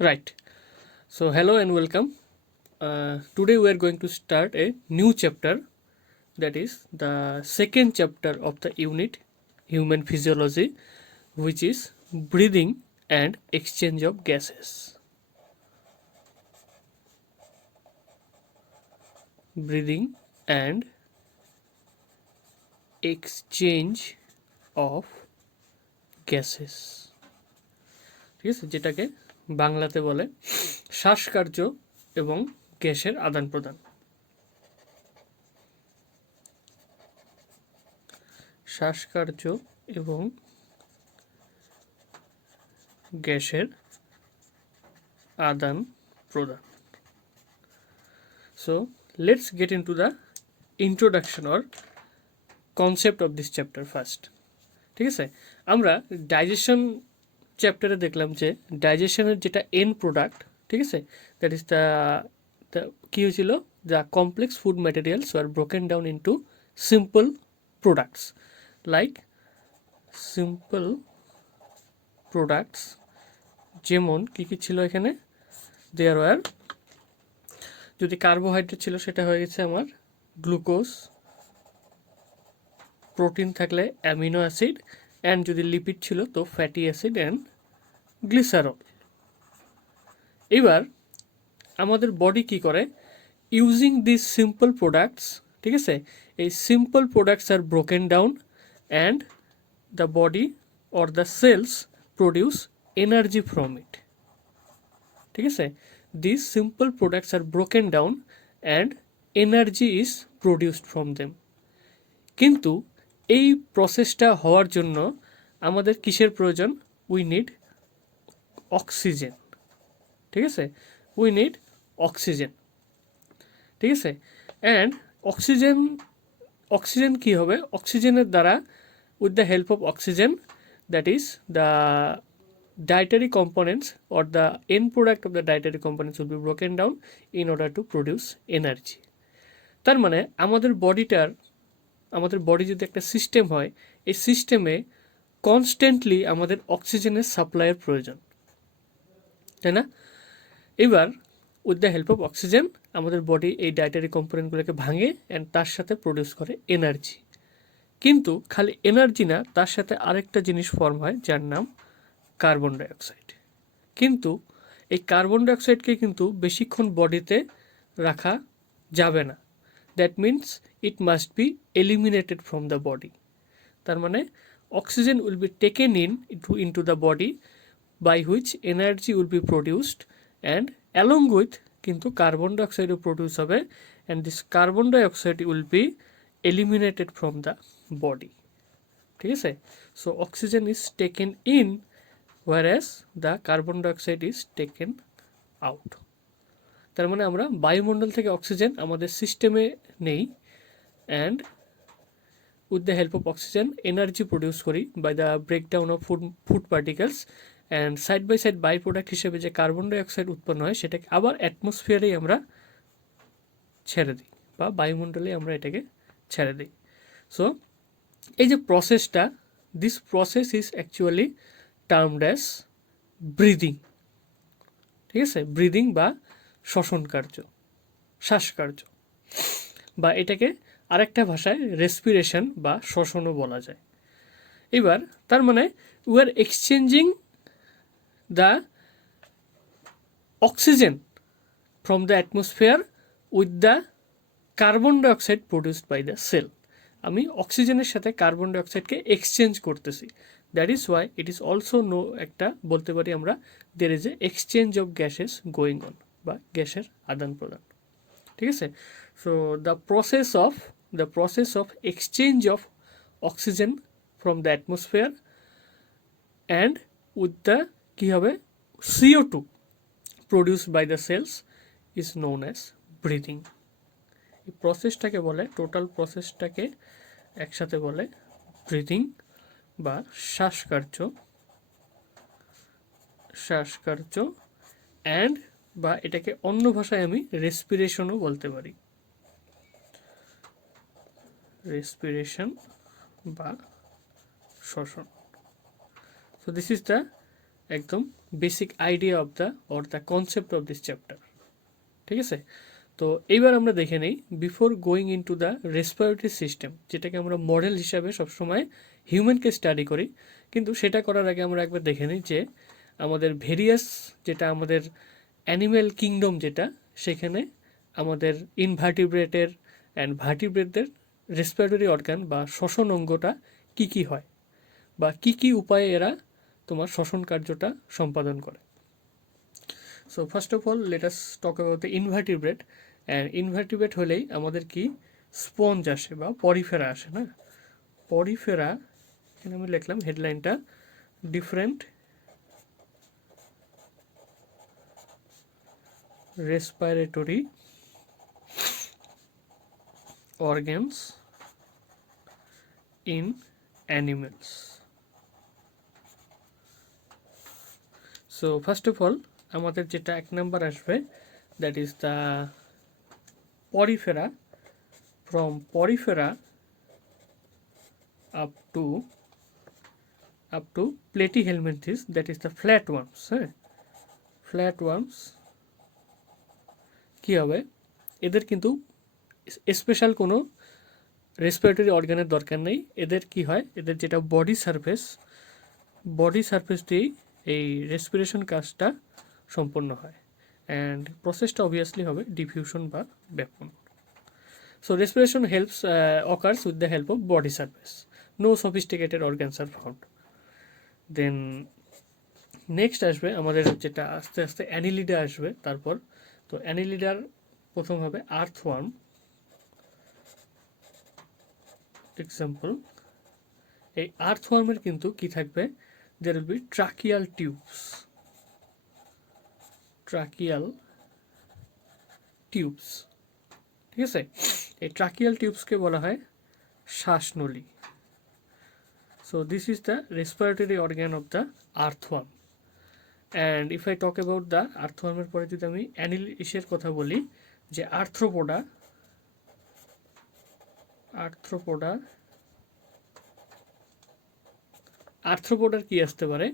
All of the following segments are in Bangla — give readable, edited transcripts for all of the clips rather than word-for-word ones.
Right. So, hello and welcome. Today we are going to start a new chapter, that is the second chapter of the unit Human Physiology, which is breathing and exchange of gases. Breathing and exchange of gases, ঠিক আছে, যেটাকে বাংলাতে বলে শ্বাসকার্য এবং গ্যাসের আদান প্রদান। শ্বাসকার্য এবং গ্যাসের আদান প্রদান। So let's get into the introduction or concept of this chapter first. ঠিক আছে, আমরা ডাইজেশন চ্যাপ্টারে দেখলাম যে ডাইজেশনের যেটা এন্ড প্রোডাক্ট, ঠিক আছে, দ্যাট ইজ দ্য কী হয়েছিল, the complex food materials are broken down into simple products, like simple products, যেমন কী কী ছিল এখানে, দেয়ার ওয়ার, যদি কার্বোহাইড্রেট ছিল সেটা হয়ে গেছে আমার গ্লুকোজ, প্রোটিন থাকলে অ্যামিনো অ্যাসিড, অ্যান্ড যদি লিপিড ছিল তো ফ্যাটি অ্যাসিড অ্যান্ড গ্লিসারল। এবার আমাদের বডি কি করে, ইউজিং দিস সিম্পল প্রোডাক্টস, ঠিক আছে, এই simple products are broken down and the body or the cells produce energy from it. ঠিক আছে, this simple products are broken down and energy is produced from them. কিন্তু এই প্রসেসটা হওয়ার জন্য আমাদের কিসের প্রয়োজন, উই নিড অক্সিজেন। ঠিক আছে, উই নিড অক্সিজেন। ঠিক আছে, অ্যান্ড অক্সিজেন কী হবে, অক্সিজেনের দ্বারা, with the help of oxygen, that is the dietary components or the end product of the dietary components will be broken down in order to produce energy. তার মানে আমাদের বডি যদি একটা সিস্টেম হয়, এই সিস্টেমে কনস্ট্যান্টলি আমাদের অক্সিজেনের সাপ্লাইয়ের প্রয়োজন, তাই না? এবার with the help of oxygen আমাদের বডি এই ডায়েটারি কম্পোনেন্টগুলোকে ভাঙে অ্যান্ড তার সাথে প্রডিউস করে এনার্জি। কিন্তু খালি এনার্জি না, তার সাথে আরেকটা জিনিস ফর্ম হয় যার নাম কার্বন ডাইঅক্সাইড। কিন্তু এই কার্বন ডাইঅক্সাইডকে কিন্তু বেশিক্ষণ বডিতে রাখা যাবে না, that means it must be eliminated from the body. তার মানে oxygen will be taken into the body, by which energy will be produced, and along with কিন্তু কার্বন ডাইঅক্সাইডও প্রডিউস হবে, and this carbon dioxide will be eliminated from the body. ঠিক আছে, so oxygen is taken in whereas the carbon dioxide is taken out. তার মানে আমরা বায়ুমণ্ডল থেকে অক্সিজেন আমাদের সিস্টেমে নেই, and with the help of oxygen energy produce করি by the breakdown of food particles, and side by side by product হিসেবে যে কার্বন ডাইঅক্সাইড উৎপন্ন হয় সেটাকে আবার অ্যাটমসফিয়ারেই আমরা ছেড়ে দিই, বা বায়ুমণ্ডলে আমরা এটাকে ছেড়ে দিই। সো এই যে প্রসেসটা, this process is actually termed as breathing. ঠিক আছে, ব্রিদিং বা শ্বসন কার্য, শ্বাসকার্য, বা এটাকে আরেকটা ভাষায় রেসপিরেশন বা শ্বসনও বলা যায়। এবার তার মানে we are exchanging the oxygen from the atmosphere with the carbon dioxide produced by the cell. আমি অক্সিজেনের সাথে কার্বন ডাইঅক্সাইডকে এক্সচেঞ্জ করতেছি, that is why it is also একটা বলতে পারি আমরা, there is a exchange of gases going on, বা গ্যাসের আদান প্রদান। ঠিক আছে, so the process of exchange of oxygen from the atmosphere and with the কী হবে, CO2 produced by the cells is known as breathing. এই প্রসেসটাকে বলে, টোটাল প্রসেসটাকে একসাথে বলে ব্রিদিং বা শ্বাসকার্য, অ্যান্ড বা এটাকে অন্য ভাষায় আমি রেসপিরেশনও বলতে পারি, রেসপিরেশন বা শ্বসন। সো দিস ইজ দ্য একদম basic idea of the or the concept of this chapter. ঠিক আছে, তো এইবার আমরা দেখে নেই before going in to the respiratory system, যেটাকে আমরা মডেল হিসাবে সবসময় হিউম্যানকে স্টাডি করি, কিন্তু সেটা করার আগে আমরা একবার দেখে নিই যে আমাদের ভেরিয়াস যেটা আমাদের অ্যানিম্যাল কিংডম যেটা, সেখানে আমাদের ইনভার্টিব্রেটের অ্যান্ড ভার্টিব্রেটদের রেসপিরেটরি অর্গান বা শ্বসন অঙ্গটা কী কী হয় বা কী কী উপায়ে এরা তোমার শ্বসন কার্যটা সম্পাদন করে। So first of all let us talk about the invertebrate. And invertebrate হলেই আমাদের কি স্পঞ্জ আসে বা পরিফেরা আসে না। পরিফেরা, এখানে আমি লিখলাম হেডলাইনটা, different respiratory organs in animals. So first of all আমাদের যেটা এক নাম্বার আসবে, that is the porifera. From porifera up to platyhelminthes, that is the flatworms. flatworms কি হবে, এদের কিন্তু স্পেশাল কোনো রেসপিরেটরি অর্গানের দরকার নেই। এদের কি হয়, এদের যেটা বডি সারফেস দিয়েই এই রেসপিরেশন কাজটা সম্পন্ন হয়, অ্যান্ড প্রসেসটা অবভিয়াসলি হবে ডিফিউশন বা ব্যাপন। So respiration helps occurs with the help of body surface, no sophisticated organs are found. Then next আসবে আমাদের যেটা আস্তে আস্তে অ্যানিলিডা আসবে তারপর। তো অ্যানিলিডার প্রথম হবে আর্থওয়ার্ম। এক্সাম্পল, এই আর্থওয়ার্মের কিন্তু কি থাকবে, there will be tracheal tubes, ঠিক আছে। এই ট্রাকিয়াল টিউবসকে বলা হয় শ্বাসনলী। So this is the respiratory organ of the earthworm. And if I talk about the আর্থওয়ার্মের পরে যদি আমি অ্যানিলিসের কথা বলি, যে আর্থ্রোপোডার কি আসতে পারে,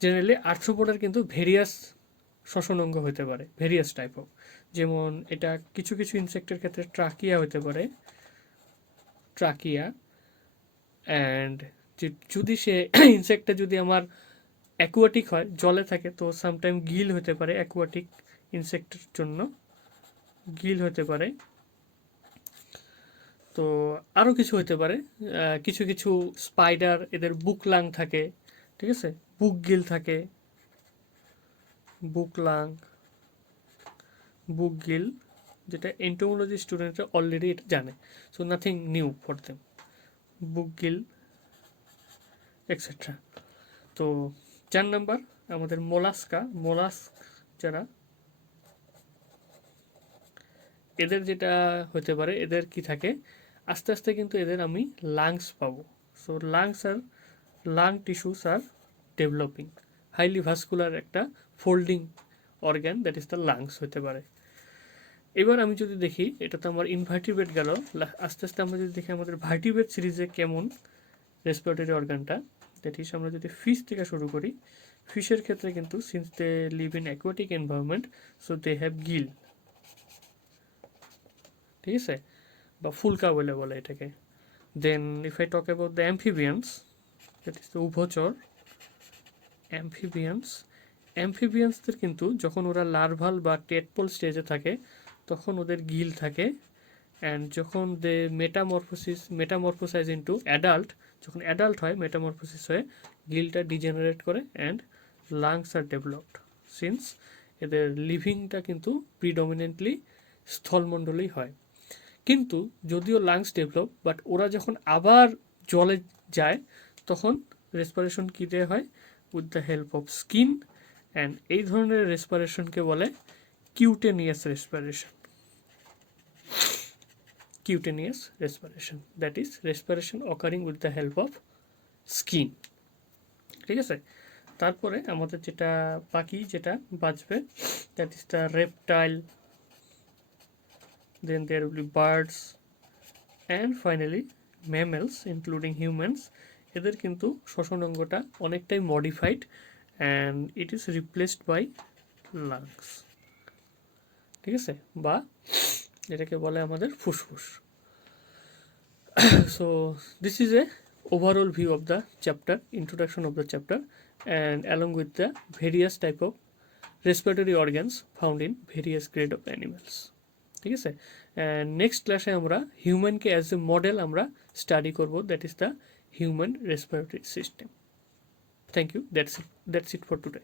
জেনারেলি আর্থ্রোপোডার কিন্তু ভেরিয়াস শ্বসন অঙ্গ হতে পারে, ভেরিয়াস টাইপ অফ। যেমন এটা কিছু কিছু ইনসেক্টের ক্ষেত্রে ট্রাকিয়া হতে পারে, অ্যান্ড যদি সে ইনসেক্টটা যদি আমার অ্যাকুয়াটিক হয়, জলে থাকে, তো সামটাইম গিল হতে পারে, অ্যাকুয়াটিক ইনসেক্টের জন্য গিল হতে পারে। তো আরও কিছু হতে পারে, কিছু কিছু স্পাইডার এদের বুক লাং থাকে, ঠিক আছে, বুক গিল থাকে, বুক গিল, যেটা এন্টোমোলজি স্টুডেন্টরা অলরেডি এটা জানে, so nothing new for them, book Gill etcetera. তো 4 নাম্বার আমাদের মোলাস্ক যারা, এদের যেটা হতে পারে, এদের কি থাকে, আস্তে আস্তে কিন্তু এদের আমি লাংস পাবো। So lung tissues are developing, highly vascular একটা folding organ, that is the lungs হতে পারে। এবার আমি যদি দেখি, এটা তো আমার ইনভার্টিব্রেট গেল, আস্তে আস্তে আমরা যদি দেখি আমাদের ভার্টিব্রেট সিরিজে কেমন রেসপিরেটরি অর্গানটা, দ্যাট ইজ আমরা যদি ফিশ থেকে শুরু করি, ফিশের ক্ষেত্রে কিন্তু since they live in aquatic environment, so they have gill, ঠিক আছে, বা ফুলকা বলে এটাকে। Then if I talk about the amphibians, that is the উভচর অ্যাম্ফিবিয়ান্সদের কিন্তু যখন ওরা লার্ভাল বা টেডপোল স্টেজে থাকে, তখন ওদের গিল থাকে, অ্যান্ড যখন দে মেটামরফোসাইজ ইন্টু অ্যাডাল্ট, যখন অ্যাডাল্ট হয় মেটামরফোসিস হয়ে গিলটা ডিজেনারেট করে, and lungs R developed, since এদের লিভিংটা কিন্তু প্রিডমিনেন্টলি স্থলমণ্ডলেই হয়। কিন্তু যদিও লাংস ডেভেলপ, বাট ওরা যখন আবার জলে যায়, তখন রেসপিরেশন কী দিয়ে হয়, with the help of skin, and এই ধরনের রেসপিরেশনকে বলে cutaneous respiration, that is respiration occurring with the help of skin, ঠিক আছে। তারপরে আমাদের যেটা বাকি যেটা বাঁচবে, that is the reptile, then there will be birds, and finally mammals including humans. এদের কিন্তু শ্বসন অঙ্গটা অনেকটাই modified, and it is replaced by lungs. ঠিক আছে, বা এটাকে বলে আমাদের ফুসফুস. So this is a overall view of the chapter, introduction of the chapter, and along with the various type of respiratory organs found in various grade of animals. ঠিক আছে, and next ক্লাসে আমরা হিউম্যানকে অ্যাজ এ মডেল আমরা স্টাডি করব, that is the human respiratory system. Thank you, that's it for today.